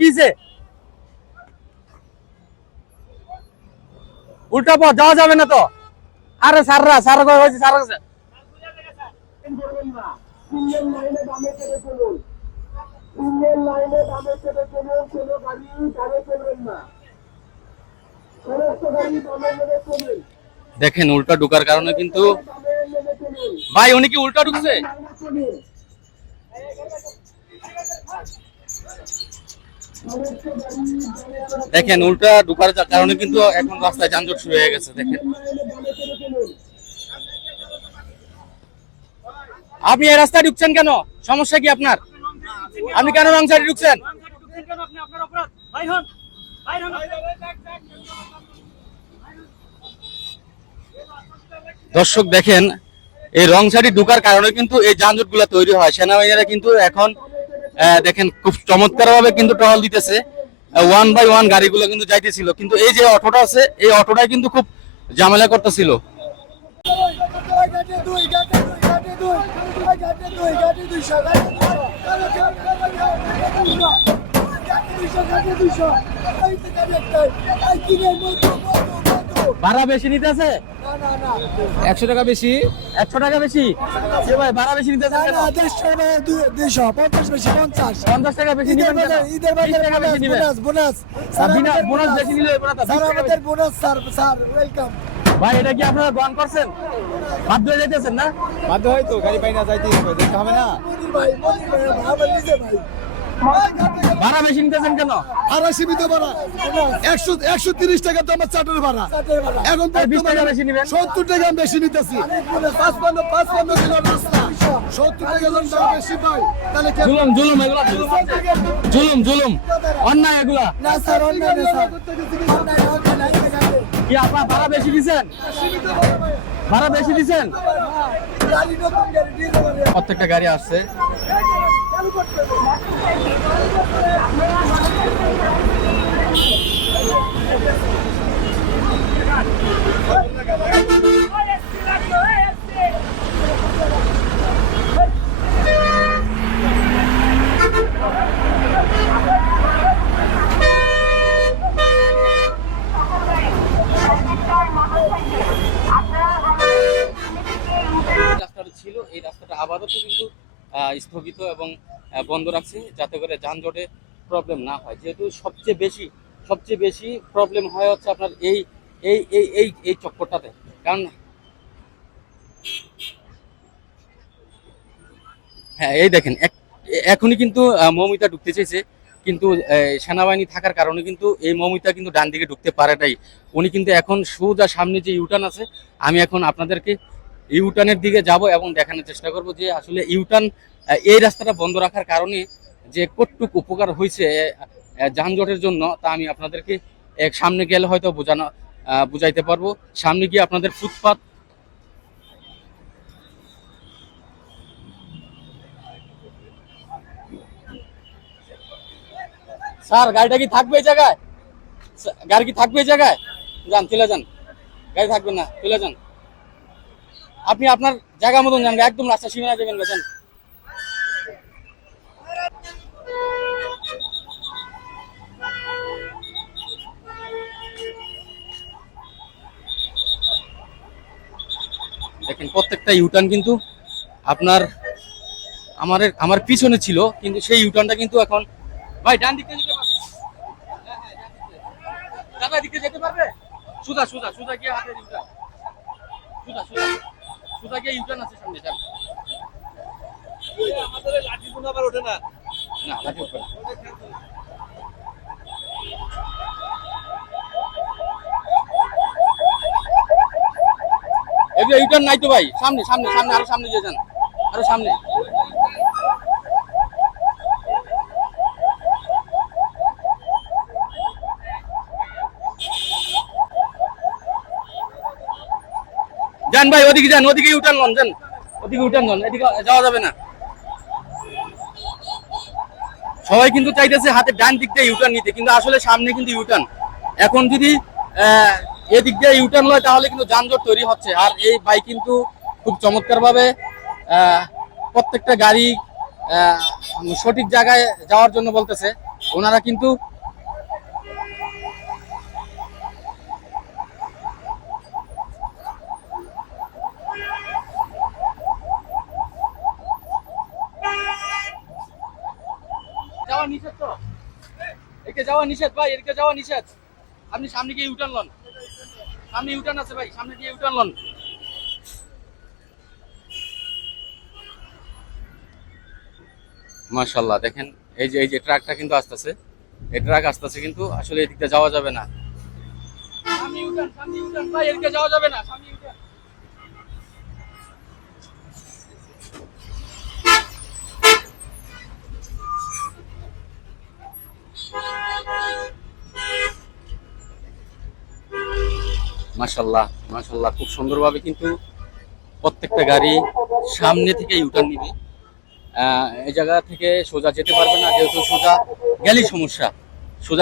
কিছে উল্টা পথ যাওয়া যাবে না তো। আরে সাররা হয়েছে সারা দেখেন উল্টা ঢুকার কারণে কিন্তু ভাই উনি কি উল্টা ঢুকছে। দেখেন উল্টা ঢুকার কারণে কিন্তু এখন রাস্তায় যানজট শুরু হয়ে গেছে। দেখেন আপনি এই রাস্তায় ঢুকছেন কেন? সমস্যা কি আপনার? আপনি কেন রং সাইডে ঢুকছেন? দর্শক দেখেন এই রং সাইডে ঢুকার কারণে কিন্তু এই যানজট গুলা তৈরি হয়। সেনাবাহিনীরা কিন্তু এখন দেখেন খুব চমৎকার ভাবে কিন্তু টহল দিতেছে। 1 বাই 1 গাড়িগুলো কিন্তু যাইতেছিল, কিন্তু এই যে অটোটা আছে এই অটোটাই কিন্তু খুব ঝামেলা করতেছিল। ভাড়া বেশি নিতেছে 100 টাকা বেশি। 100 টাকা বেশি ভাই, ভাড়া বেশি নিতেছে 250 বেশি 50 টাকা বেশি নিবেন কেন? ঈদের টাকা বেশি নিবেন। বোনাস বোনাস বেশি নিলে স্যার আমাদের বোনাস স্যার ওয়েলকাম। ভাই এটা কি আপনারা গ্রহণ করছেন? বাধ্য হয়ে যাইতেছেন না? বাধ্য হয় তো, গাড়ি পাই না, যাইতে হবে, দেখতে হবে না। ভাই ভাই নিজে ভাই ভাড়া বেশি নিতেছেন কেন? ভাড়া সীমিত ভাড়া 130 টাকা তো আমার চার্টার ভাড়া। এখন 20 টাকা বেশি নিবেন। 70 টাকা বেশি নিতেছি। 55 কিলো রাস্তা 70 টাকা জন বেশি পাই তাহলে জুলুম এগুলা জুলুম অন্যায় এগুলা না স্যার অন্যায় না স্যার। কি আপনারা ভাড়া বেশি দিচ্ছেন? ভাড়া বেশি দিচ্ছেন? প্রত্যেকটা গাড়ি আসছে। রাস্তাটা ছিল এই রাস্তাটা আপাতত কিন্তু স্থগিত এবং বন্ধ রাখছে যাতে করে যানজটে প্রবলেম না হয়। যেহেতু সবচেয়ে বেশি প্রবলেম হয় হচ্ছে আপনার এই এই এই এই এই চক্করটাতে। কারণ হ্যাঁ এই দেখেন এখনই কিন্তু মৌমিতা ঢুকতে চেয়েছে, কিন্তু সেনাবাহিনী থাকার কারণে কিন্তু এই মৌমিতা কিন্তু ডান দিকে ঢুকতে পারে নাই। উনি কিন্তু এখন সোজা সামনে যে ইউটার্ন আছে, আমি এখন আপনাদেরকে ইউটার্নের দিকে যাব এবং দেখানোর চেষ্টা করব যে আসলে ইউটার্ন এই রাস্তাটা বন্ধ রাখার কারণে যে কতটুকু উপকার হয়েছে যানজটের জন্য, তা আমি আপনাদেরকে সামনে গেলে হয়তো বুঝাইতে পারবো। সামনে গিয়ে আপনাদের ফুটপাত স্যার গাড়িটা কি থাকবে এই জায়গায়? গাড়ি কি থাকবে এই জায়গায়? যান চলে যান, গাড়ি থাকবে না, চলে যান। আপনি আপনার জায়গা মতন যান, একদম রাস্তা সীমানা যাবেন। গেছেন দেখেন প্রত্যেকটা ইউটার্ন কিন্তু আপনার আমার পিছনে ছিল, কিন্তু সেই ইউটার্নটা কিন্তু এখন ভাই ডান দিকে যেতে পারবে, দাদা দিকে যেতে পারবে, সুদা গিয়ে হাতে ইউটার্ন, সুদা গিয়ে ইউটার্ন আছে সামনে, যান। আমাদের লাঠি কোন আবার ওঠে না, লাঠি উঠবে না। এগুলো ইউটার্ন নাই তো ভাই, সামনে আরো সামনে দিয়ে যান, আরো সামনে। যান ভাই ওদিকে যান, ওদিকে ইউটার্ন লন, যান ওদিকে ইউটার্ন লন, এদিকে যাওয়া যাবে না। সবাই কিন্তু চাইতেছে হাতে ডান দিক দিয়ে ইউটার্ন নিতে, কিন্তু আসলে সামনে কিন্তু ইউটার্ন। এখন যদি এদিক দিয়ে ইউটার্ন লয় তাহলে কিন্তু যানজট তৈরি হচ্ছে। আর এই বাইক কিন্তু খুব চমৎকার ভাবে প্রত্যেকটা গাড়ি সঠিক জায়গায় যাওয়ার জন্য বলতেছে। ওনারা কিন্তু যাওয়া নিষেধ, তো এদিকে যাওয়া নিষেধ ভাই, এদিকে যাওয়া নিষেধ। আপনি সামনে গিয়ে ইউটার্ন লন, সামনে ইউটার্ন আছে ভাই, সামনে গিয়ে ইউটার্ন লন। মাশাআল্লাহ দেখেন, এই যে ট্রাকটা কিন্তু আসতেছে, এই ট্রাক আসতেছে, কিন্তু আসলে এদিকে যাওয়া যাবে না। সামনে ইউটার্ন, সামনে ইউটার্ন ভাই, এদিকে যাওয়া যাবে না, সামনে ইউটার্ন। মাশাআল্লাহ মাশাআল্লাহ, খুব সুন্দরভাবে কিন্তু প্রত্যেকটা গাড়ি সামনে থেকে ইউটার্ন নিবে। এই জায়গা থেকে সোজা যেতে পারবে না, যেহেতু সোজা গেলেই সমস্যা।